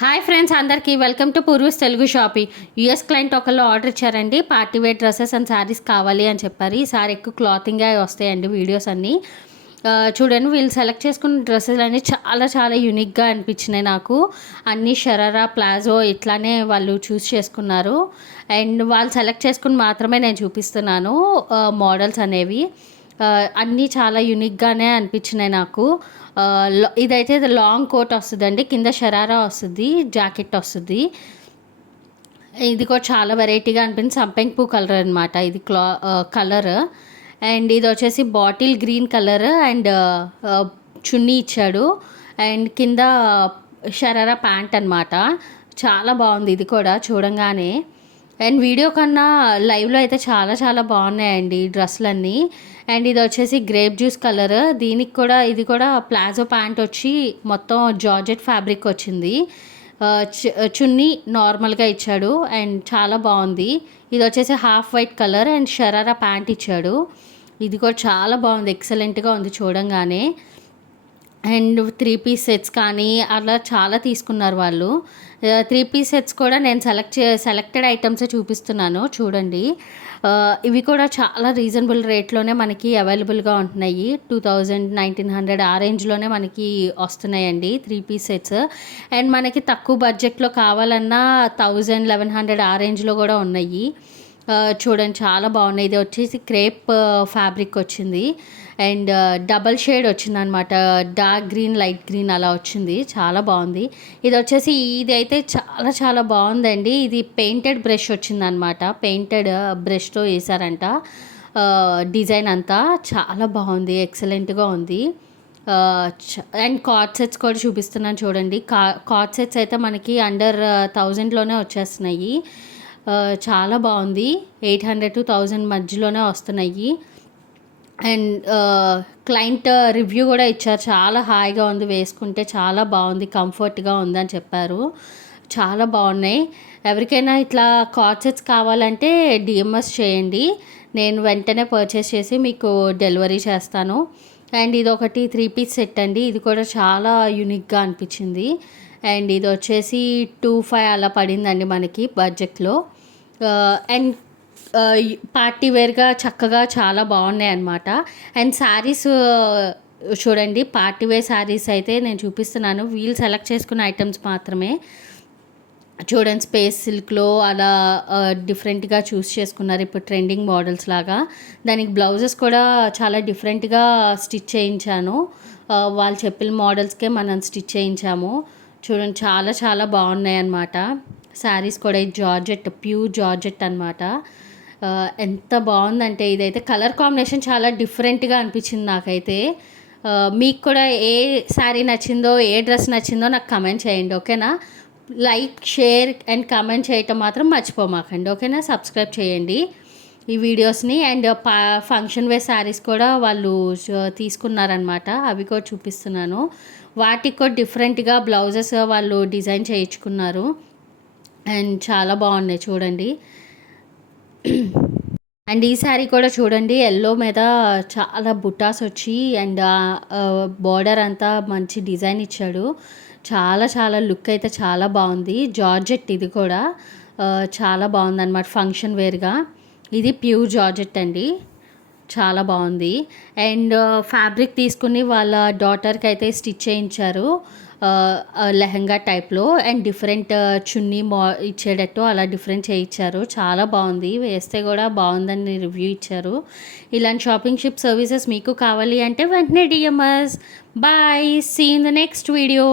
Hi friends, అందరికీ welcome to Purvi's Telugu shopping. US client ఒకళ్ళు order ఇచ్చారండి. Party wear dresses and saris కావాలి అని చెప్పారు. ఈసారి ఎక్కువ క్లాతింగే వస్తాయండి వీడియోస్ అన్నీ. చూడండి, వీళ్ళు సెలెక్ట్ చేసుకున్న డ్రెస్సెస్ అన్నీ చాలా చాలా యూనిక్గా అనిపించినాయి నాకు. అన్నీ షరారా, ప్లాజో ఇట్లానే వాళ్ళు చూస్ చేసుకున్నారు. అండ్ వాళ్ళు సెలెక్ట్ చేసుకుని మాత్రమే నేను చూపిస్తున్నాను మోడల్స్ అనేవి. అన్నీ చాలా యూనిక్గానే అనిపించినాయి నాకు. ఇదైతే లాంగ్ కోట్ వస్తుందండి, కింద షరారా వస్తుంది, జాకెట్ వస్తుంది. ఇది కూడా చాలా వెరైటీగా అనిపించింది. సంపెంగ్ పూ కలర్ అనమాట ఇది కలర్. అండ్ ఇది వచ్చేసి బాటిల్ గ్రీన్ కలర్ అండ్ చున్నీ ఇచ్చాడు. అండ్ కింద షరారా ప్యాంట్ అనమాట. చాలా బాగుంది ఇది కూడా చూడంగానే. అండ్ వీడియో కన్నా లైవ్లో అయితే చాలా చాలా బాగున్నాయండి డ్రెస్సులన్నీ. అండ్ ఇది వచ్చేసి గ్రేప్ జ్యూస్ కలర్. దీనికి కూడా ఇది కూడా ప్లాజో ప్యాంట్ వచ్చి మొత్తం జార్జెట్ ఫ్యాబ్రిక్ వచ్చింది. చున్నీ నార్మల్గా ఇచ్చాడు అండ్ చాలా బాగుంది. ఇది వచ్చేసి half white colour and sharara pant ఇచ్చాడు. ఇది కూడా చాలా బాగుంది, ఎక్సలెంట్గా ఉంది చూడంగానే. అండ్ 3 పీస్ సెట్స్ కానీ అలా చాలా తీసుకున్నారు వాళ్ళు. 3 పీస్ సెట్స్ కూడా నేను సెలెక్టెడ్ ఐటమ్సే చూపిస్తున్నాను చూడండి. ఇవి కూడా చాలా రీజనబుల్ రేట్లోనే మనకి అవైలబుల్గా ఉంటున్నాయి. 2000, 1900 ఆ రేంజ్లోనే మనకి వస్తున్నాయండి 3 పీస్ సెట్స్. అండ్ మనకి తక్కువ బడ్జెట్లో కావాలన్నా 1000, 1100 ఆ రేంజ్లో కూడా ఉన్నాయి. చూడండి చాలా బాగున్నాయి. ఇది వచ్చేసి క్రేప్ ఫ్యాబ్రిక్ వచ్చింది అండ్ డబల్ షేడ్ వచ్చింది అనమాట. డార్క్ గ్రీన్, లైట్ గ్రీన్ అలా వచ్చింది. చాలా బాగుంది. ఇది వచ్చేసి ఇది అయితే చాలా చాలా బాగుందండి. ఇది పెయింటెడ్ బ్రష్ వచ్చిందనమాట. పెయింటెడ్ బ్రష్తో వేసారంట డిజైన్ అంతా. చాలా బాగుంది, ఎక్సలెంట్గా ఉంది. అండ్ కార్డ్ సెట్స్ కూడా చూపిస్తున్నాను చూడండి. కార్డ్ సెట్స్ అయితే మనకి అండర్ 1000లోనే వచ్చేస్తున్నాయి. చాలా బాగుంది. 800 to 1000 మధ్యలోనే వస్తున్నాయి. అండ్ క్లయింట్ రివ్యూ కూడా ఇచ్చారు. చాలా హాయిగా ఉంది, వేసుకుంటే చాలా బాగుంది, కంఫర్ట్గా ఉందని చెప్పారు. చాలా బాగున్నాయి. ఎవరికైనా ఇట్లా కార్డ్ సెట్స్ కావాలంటే డిఎంఎస్ చేయండి, నేను వెంటనే పర్చేస్ చేసి మీకు డెలివరీ చేస్తాను. అండ్ ఇది ఒకటి 3 పీస్ సెట్ అండి. ఇది కూడా చాలా యూనిక్గా అనిపించింది. అండ్ ఇది వచ్చేసి 25 అలా పడిందండి మనకి బడ్జెట్లో. అండ్ పార్టీ వేర్గా చక్కగా చాలా బాగున్నాయి అన్నమాట. అండ్ శారీస్ చూడండి, పార్టీ వేర్ శారీస్ అయితే నేను చూపిస్తున్నాను. వీళ్ళు సెలెక్ట్ చేసుకున్న ఐటమ్స్ మాత్రమే. చూడండి, స్పేస్ సిల్క్లో అలా డిఫరెంట్గా చూస్ చేసుకున్నారు. ఇప్పుడు ట్రెండింగ్ మోడల్స్ లాగా. దానికి బ్లౌజెస్ కూడా చాలా డిఫరెంట్గా స్టిచ్ చేయించాను. వాళ్ళు చెప్పిన మోడల్స్కే మనం స్టిచ్ చేయించాము. చూడండి, చాలా చాలా బాగున్నాయి అన్నమాట. శారీస్ కూడా ఇది జార్జెట్, ప్యూర్ జార్జెట్ అనమాట. ఎంత బాగుందంటే ఇదైతే కలర్ కాంబినేషన్ చాలా డిఫరెంట్గా అనిపించింది నాకైతే. మీకు కూడా ఏ శారీ నచ్చిందో, ఏ డ్రెస్ నచ్చిందో నాకు కమెంట్ చేయండి, ఓకేనా? లైక్, షేర్ అండ్ కమెంట్ చేయటం మాత్రం మర్చిపోమాకండి, ఓకేనా? సబ్స్క్రైబ్ చేయండి ఈ వీడియోస్ని. అండ్ ఫంక్షన్ వేర్ శారీస్ కూడా వాళ్ళు తీసుకున్నారనమాట. అవి కూడా చూపిస్తున్నాను. వాటికి కూడా డిఫరెంట్గా బ్లౌజెస్ వాళ్ళు డిజైన్ చేయించుకున్నారు. అండ్ చాలా బాగున్నాయి చూడండి. అండ్ ఈ శారీ కూడా చూడండి, ఎల్లో మీద చాలా బుటాస్ వచ్చి అండ్ బార్డర్ అంతా మంచి డిజైన్ ఇచ్చాడు. చాలా చాలా లుక్ అయితే చాలా బాగుంది. జార్జెట్ ఇది కూడా చాలా బాగుంది అనమాట, ఫంక్షన్ వేర్గా. ఇది ప్యూర్ జార్జెట్ అండి, చాలా బాగుంది. అండ్ ఫ్యాబ్రిక్ తీసుకుని వాళ్ళ డాటర్కి అయితే స్టిచ్ చేయించారు లెహంగా టైప్లో. అండ్ డిఫరెంట్ చున్నీ ఇచ్చేటట్టు అలా డిఫరెంట్ చేయించారు. చాలా బాగుంది, వేస్తే కూడా బాగుందని రివ్యూ ఇచ్చారు. ఇలాంటి షాపింగ్ షిప్ సర్వీసెస్ మీకు కావాలి అంటే వెంటనే DMs. Bye, see in the next video.